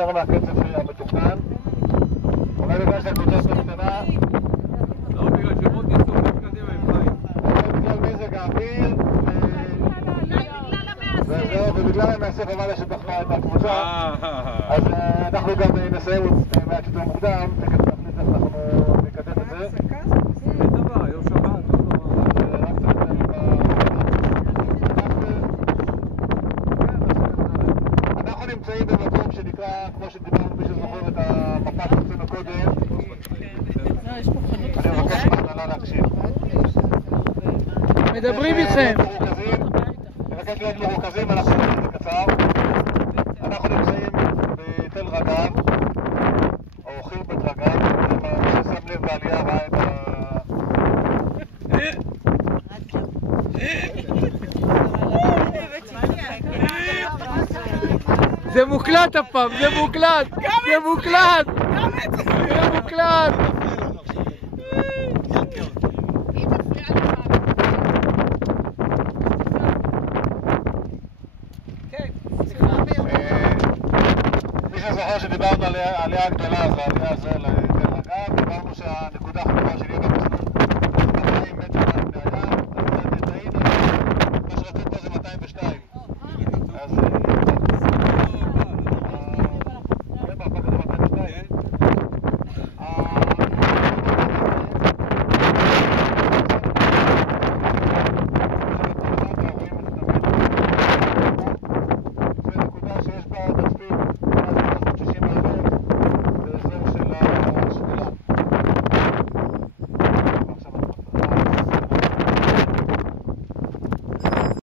מהר מהקצב המתוכנן. אולי בגלל שהקבוצה יותר קטנה. לא, בגלל שמוטי סופש קדימה עם חיים. בגלל מזג האוויר. ובגלל המאסף אבל יש את הקבוצה. אז אנחנו גם נסיים מעט יותר מוקדם. תכף נחליט איך אנחנו נקדם את זה. אין דבר, יום שבת. אנחנו נמצאים במקום שנקרא, כמו שדיברנו, מי שזוכר את המפה שעשינו קודם. אני מבקש מהנהלה להקשיב. מדברים איתכם. אני מבקש להיות מרוכזים, אנחנו נראה את זה קצר. אנחנו נמצאים בתל רגב, או חרבת רגב, מי ששם לב בעלייה ראה את זה מוקלט הפעם, זה מוקלט! זה מוקלט! זה מוקלט! מי שזוכר שדיברנו על העלייה הגדולה הזו, העלייה הזו לתל רגב, דיברנו שהנקודה החשובה שלי